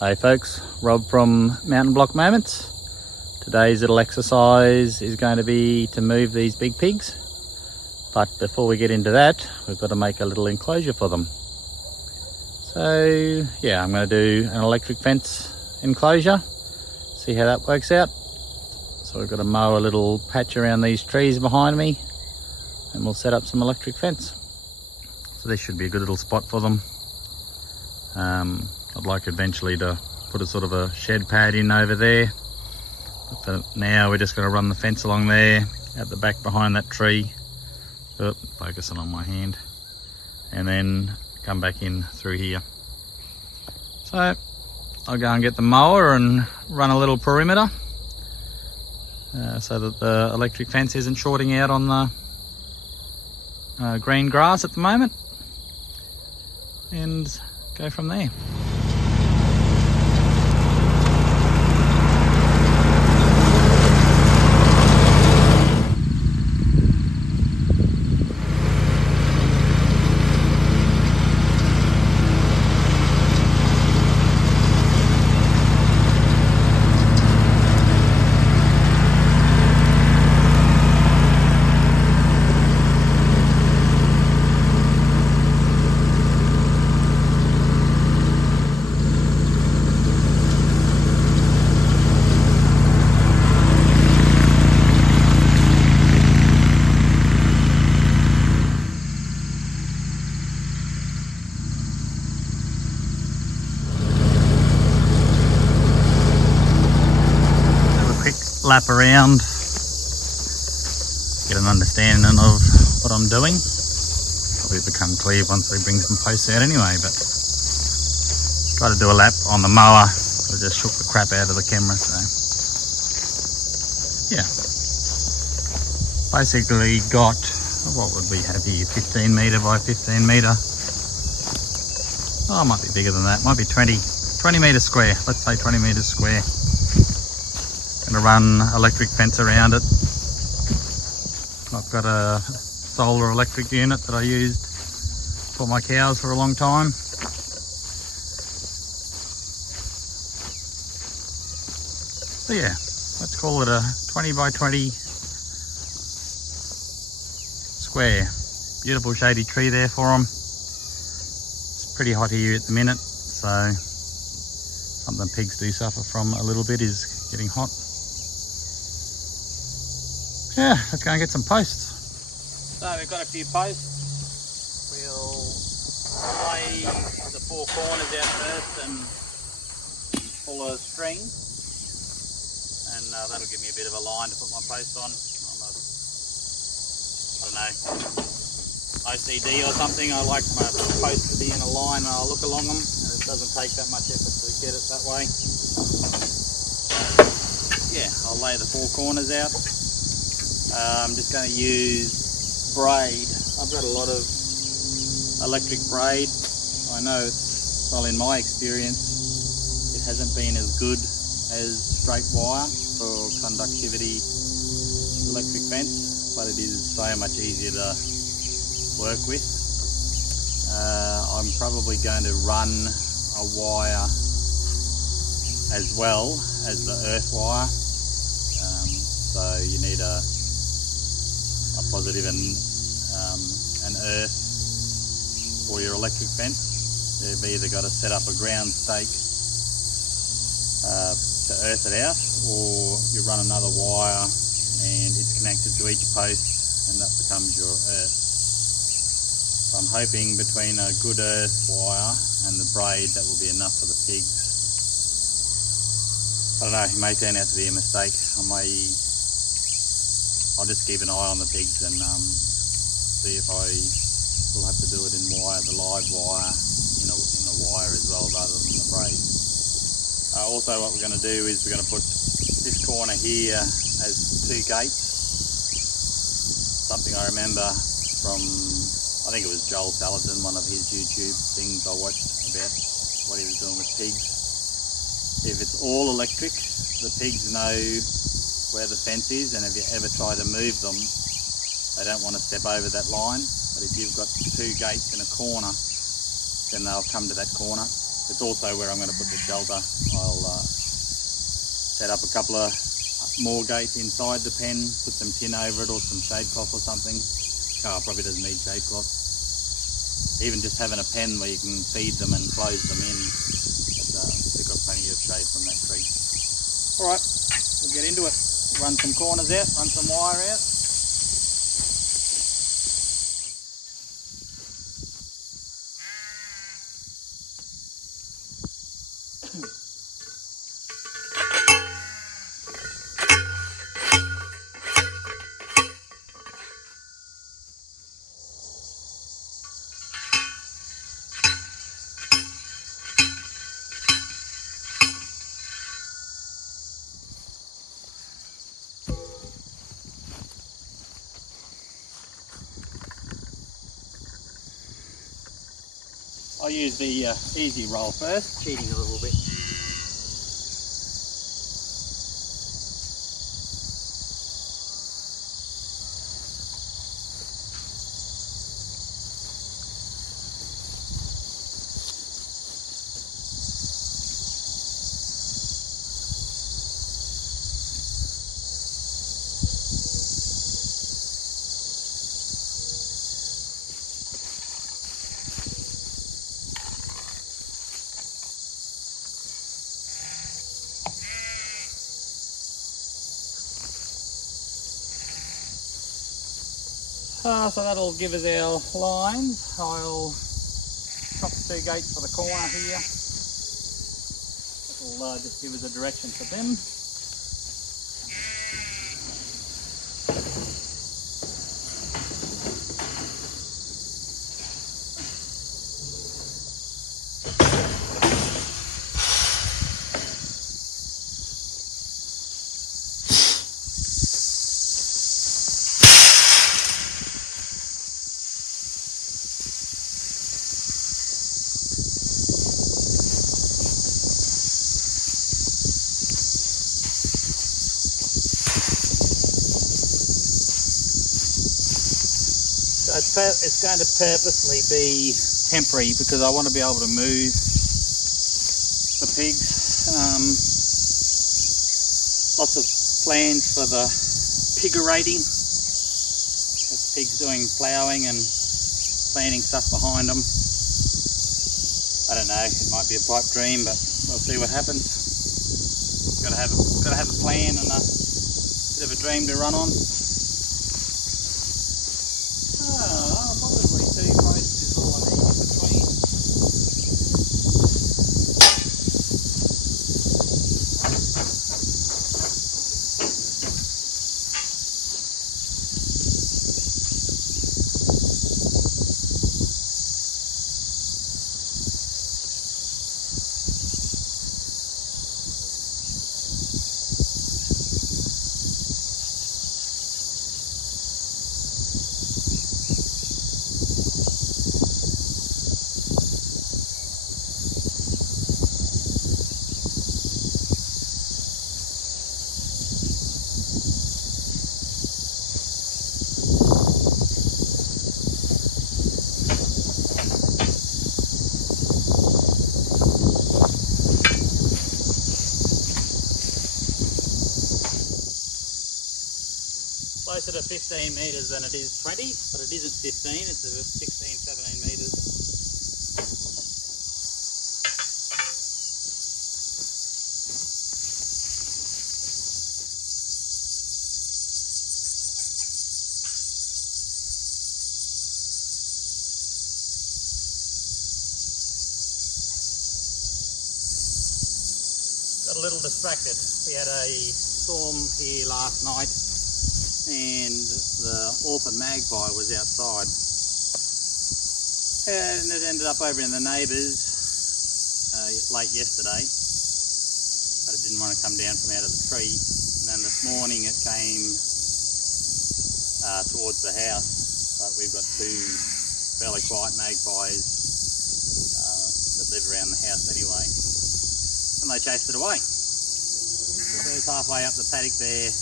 Hey folks, Rob from Mountain Block Moments. Today's little exercise is going to be to move these big pigs. But before we get into that, we've got to make a little enclosure for them. So yeah, I'm going to do an electric fence enclosure, see how that works out. So we've got to mow a little patch around these trees behind me and we'll set up some electric fence. So this should be a good little spot for them. I'd like eventually to put a sort of a shed pad in over there. But for now we're just going to run the fence along there, at the back behind that tree. Oh, focusing on my hand. And then come back in through here. So I'll go and get the mower and run a little perimeter so that the electric fence isn't shorting out on the green grass at the moment. And go from there. Lap around, get an understanding of what I'm doing. Probably become clear once we bring some posts out anyway, but try to do a lap on the mower. I just shook the crap out of the camera, so yeah. Basically got, what would we have here, 15 metre by 15 metre. Oh, it might be bigger than that, might be 20 metres square, let's say 20 metres square. Going to run electric fence around it. I've got a solar electric unit that I used for my cows for a long time. So yeah, let's call it a 20 by 20 square. Beautiful shady tree there for them. It's pretty hot here at the minute, so something pigs do suffer from a little bit is getting hot. Yeah, let's go and get some posts. So we've got a few posts. We'll lay the four corners out first and pull a string, and that'll give me a bit of a line to put my post on. I don't know, OCD or something. I like my posts to be in a line and I'll look along them, and it doesn't take that much effort to get it that way. So yeah, I'll lay the four corners out. I'm just going to use braid. I've got a lot of electric braid. I know it's, well, in my experience, it hasn't been as good as straight wire for conductivity electric fence, but it is so much easier to work with. I'm probably going to run a wire as well as the earth wire. So you need a positive and an earth for your electric fence. You've either got to set up a ground stake to earth it out, or you run another wire and it's connected to each post and that becomes your earth. So I'm hoping between a good earth wire and the braid that will be enough for the pigs. I don't know, it may turn out to be a mistake. I'll just keep an eye on the pigs and see if I will have to do it in wire, the live wire, in the wire as well rather than the braid. Also what we're going to do is we're going to put this corner here as two gates. Something I remember from, I think it was Joel Salatin, one of his YouTube things I watched about what he was doing with pigs. If it's all electric, the pigs know where the fence is, and if you ever try to move them, they don't want to step over that line. But if you've got two gates in a corner, then they'll come to that corner It's also where I'm going to put the shelter. I'll set up a couple of more gates inside the pen, put some tin over it or some shade cloth or something. Oh, it probably doesn't need shade cloth. Even just having a pen where you can feed them and close them in, but they've got plenty of shade from that tree. Alright, we'll get into it. Run some corners out, run some wire out. I'll use the easy roll first, cheating a little bit. So that'll give us our lines. I'll chop 2 gates for the corner here. That'll just give us a direction for them. So it's going to purposely be temporary because I want to be able to move the pigs. Lots of plans for the piggerating. That's pigs doing ploughing and planting stuff behind them. I don't know, it might be a pipe dream, but we'll see what happens. Got to have a plan and a bit of a dream to run on. Probably 2 posts is all I need in between. Closer to 15 metres than it is 20, but it isn't 15, it's about 16, 17 metres. Got a little distracted. We had a storm here last night and the orphan magpie was outside and it ended up over in the neighbours late yesterday, but it didn't want to come down from out of the tree, and then this morning it came towards the house, but we've got 2 fairly quiet magpies that live around the house anyway, and they chased it away. The bird's halfway up the paddock there.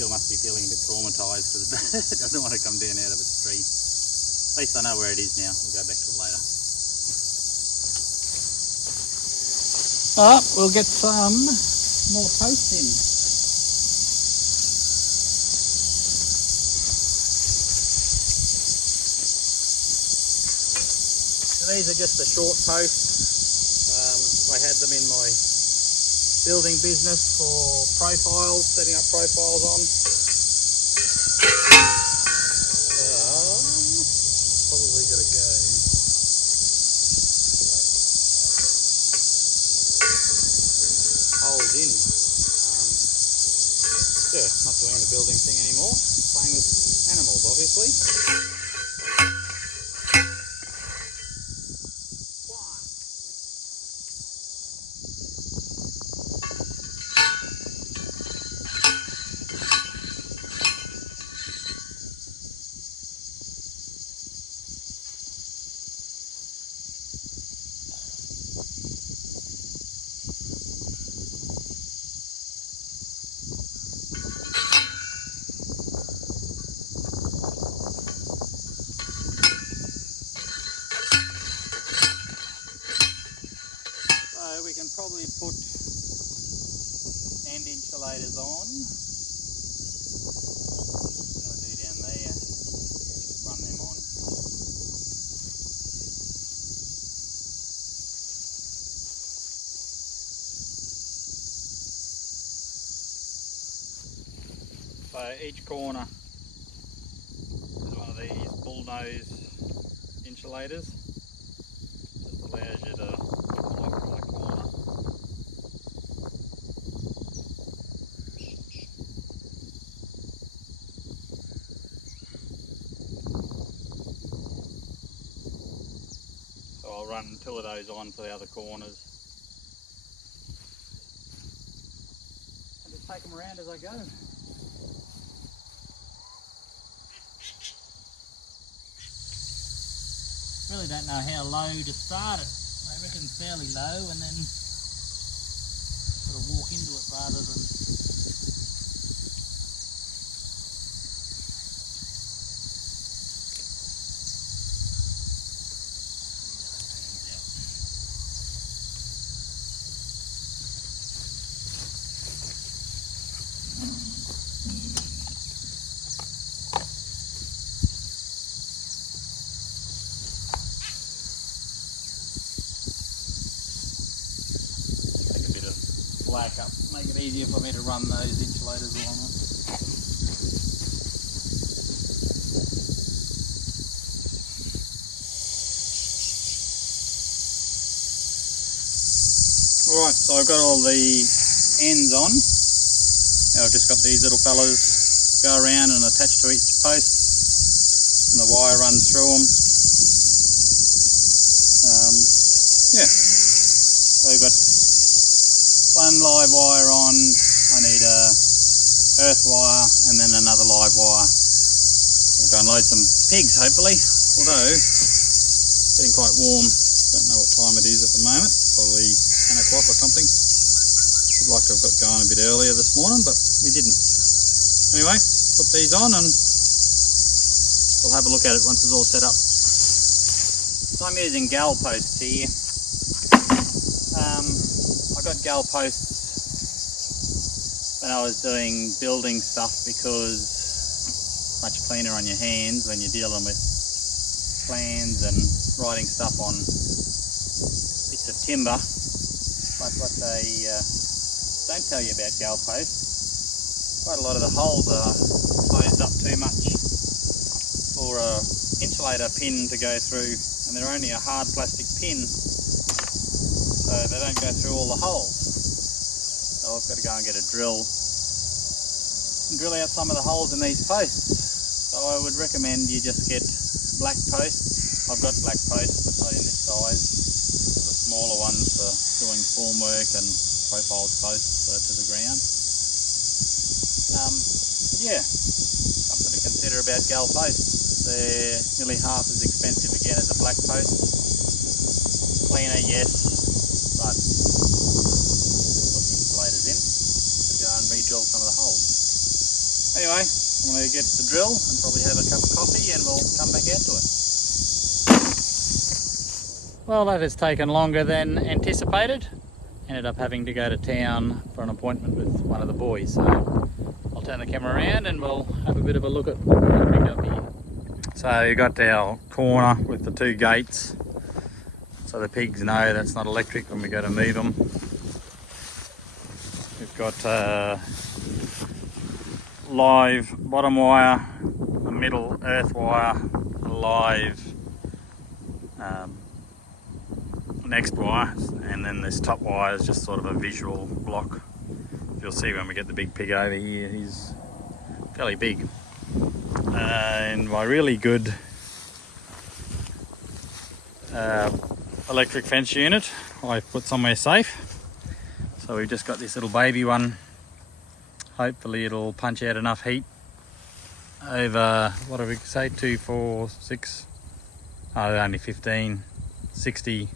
Still must be feeling a bit traumatised because it doesn't want to come down out of its tree. At least I know where it is now. We'll go back to it later. We'll get some more toast in. So these are just the short posts. I had them in my building business for profiles, setting up profiles on. Probably got to go holes in. Yeah, not doing the building thing anymore. Playing with animals, obviously. We can probably put end insulators on. What I'm going to do down there, just run them on. So each corner is one of these bullnose insulators. Just allows you to I'll run two of those on for the other corners and just take them around as I go. Really don't know how low to start it. I reckon fairly low and then sort of walk into it rather than black up, make it easier for me to run those insulators along it. Alright, so I've got all the ends on. Now I've just got these little fellas to go around and attach to each post, and the wire runs through them. Yeah, so we've got one live wire on. I need a earth wire and then another live wire. We'll go and load some pigs hopefully, although it's getting quite warm. Don't know what time it is at the moment, probably 10 o'clock or something. Would like to have got going a bit earlier this morning, but we didn't. Anyway, put these on and we'll have a look at it once it's all set up. So I'm using gal posts here. I got gal posts when I was doing building stuff because it's much cleaner on your hands when you're dealing with plans and writing stuff on bits of timber. But what they don't tell you about gal posts, quite a lot of the holes are closed up too much for an insulator pin to go through, and they're only a hard plastic pin. So they don't go through all the holes. So I've got to go and get a drill and drill out some of the holes in these posts. So I would recommend you just get black posts. I've got black posts, but not in this size. The smaller ones for doing formwork and profiles close to the ground. But yeah, something to consider about gal posts. They're nearly half as expensive again as a black post. Cleaner, yes. But put the insulators in to go and re-drill some of the holes. Anyway, I'm going to get the drill and probably have a cup of coffee and we'll come back out to it. Well, that has taken longer than anticipated, ended up having to go to town for an appointment with one of the boys. So I'll turn the camera around and we'll have a bit of a look at what we've picked up here. So you got our corner with the 2 gates, so the pigs know that's not electric when we go to move them. We've got live bottom wire, a middle earth wire, a live next wire, and then this top wire is just sort of a visual block. You'll see when we get the big pig over here, he's fairly big. And my really good electric fence unit I've put somewhere safe. So we've just got this little baby one. Hopefully it'll punch out enough heat over, what do we say, 2, 4, 6, only 15, 60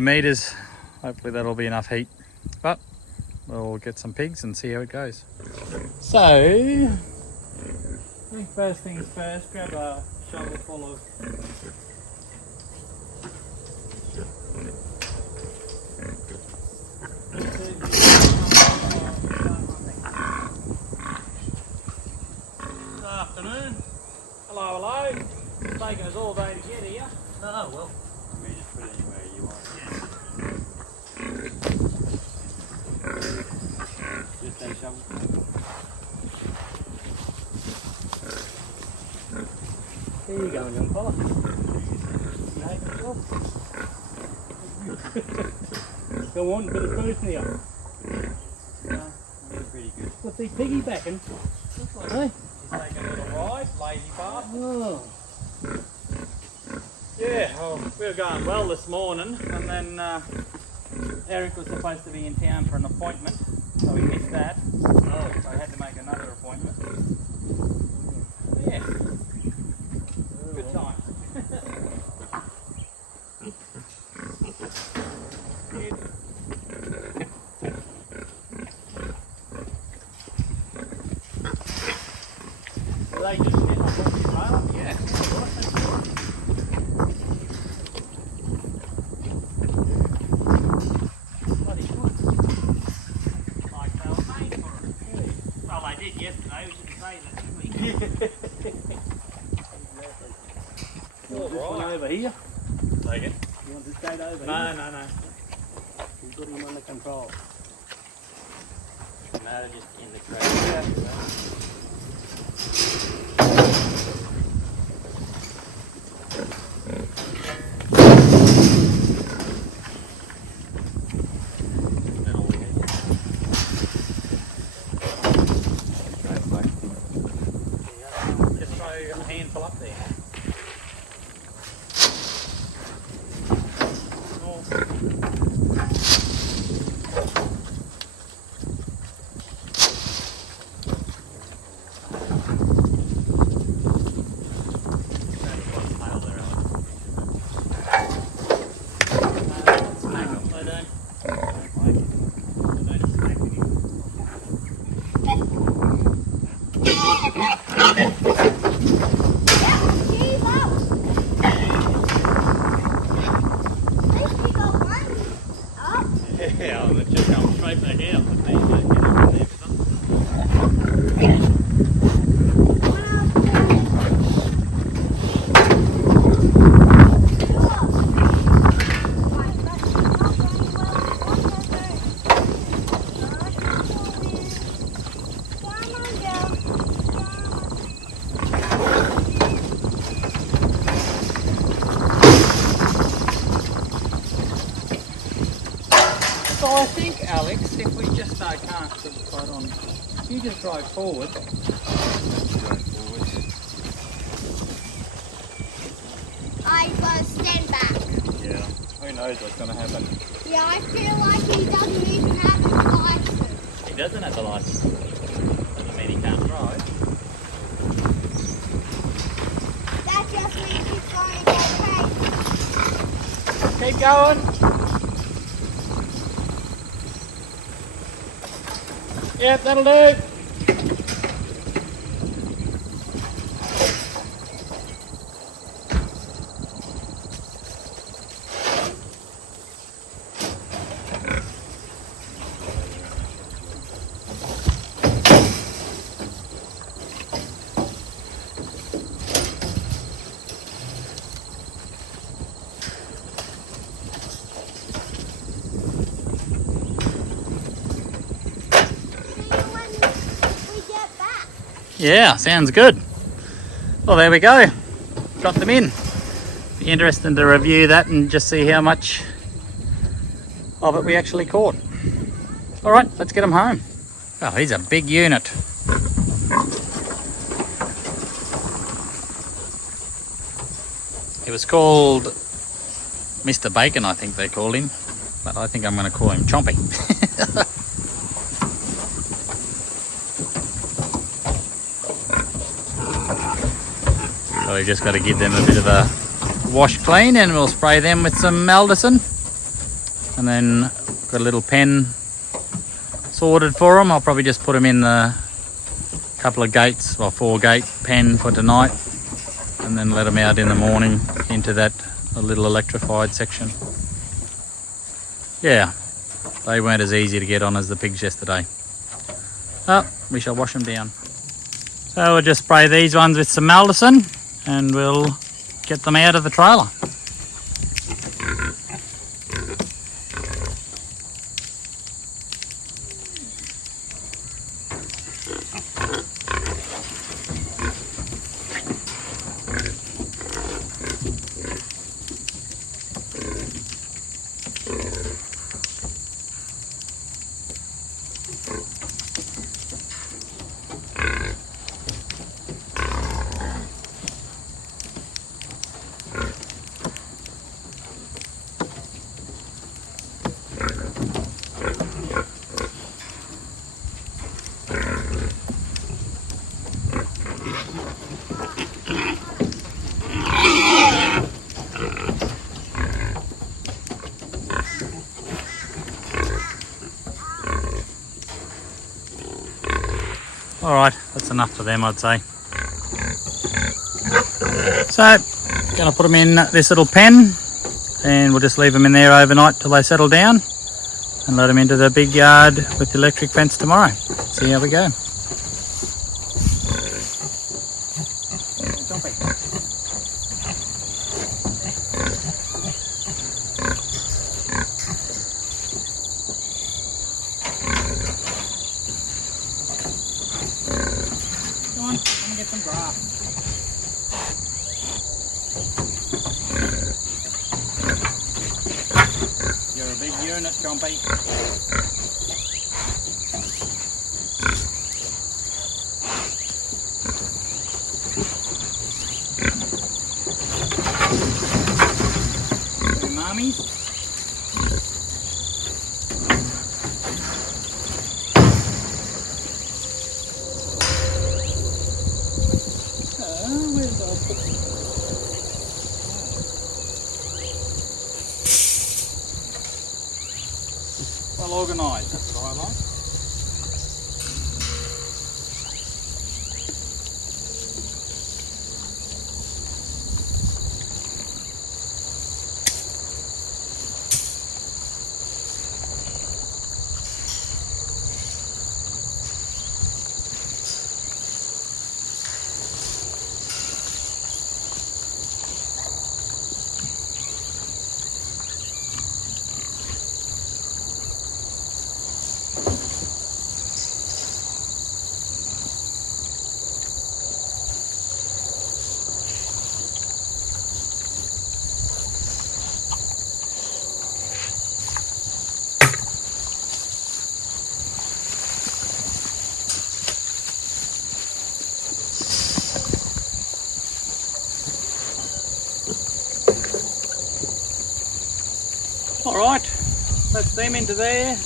metres. Hopefully that'll be enough heat, but we'll get some pigs and see how it goes. So, I think first things first, grab a shovel full of Good afternoon. Hello. It's taken us all day to get here. Oh well. Let me just put it anywhere you want. Yeah. Just a shovel. There you go, young fella. Go on, a bit of food here. No, that's pretty good. What's he piggybacking? Looks like hey? He's taking a little ride, lazy bastard. Oh. Yeah, well, we were going well this morning, and then Eric was supposed to be in town for an appointment, so we missed that. Oh, so I had to make another appointment. Yeah. Good time. They just get up on your rail? Yeah. Bloody good. Like they were made for it. Yeah. Well, they did yesterday, we shouldn't say that, should we? Exactly. You want this one over here? Take it. You want this gate over here? No. You've got him under control. No, just in the crate. Yeah. Just throw a handful up there. Yeah, and it just comes straight back out. But they don't get up in there for something. So I think, Alex, if we just can't put the boat on, if you just drive forward. I was stand back. Yeah, who knows what's going to happen. Yeah, I feel like he doesn't even have his license. He doesn't have a license. Doesn't mean he can't drive. That just means he's going to get paid. Keep going. Yep, that'll do. Yeah, sounds good. Well, there we go. Got them in. Be interesting to review that and just see how much of it we actually caught. All right, let's get them home. Oh, he's a big unit. He was called Mr. Bacon, I think they called him, but I think I'm going to call him Chompy. So we just got to give them a bit of a wash clean, and we'll spray them with some Maldacin. And then got a little pen sorted for them. I'll probably just put them in the couple of gates, well, 4-gate pen for tonight, and then let them out in the morning into that little electrified section. Yeah, they weren't as easy to get on as the pigs yesterday. Oh, we shall wash them down. So we'll just spray these ones with some Maldacin and we'll get them out of the trailer. Alright, that's enough for them, I'd say. So, going to put them in this little pen, and we'll just leave them in there overnight till they settle down, and let them into the big yard with the electric fence tomorrow. See how we go. Come on, I'm gonna get some grass. You're a big unit, Chompy. Hey, mommies. Well organised, that's what I like. Alright, that's them into there.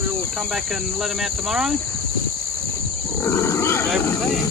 We'll come back and let them out tomorrow. Go from there.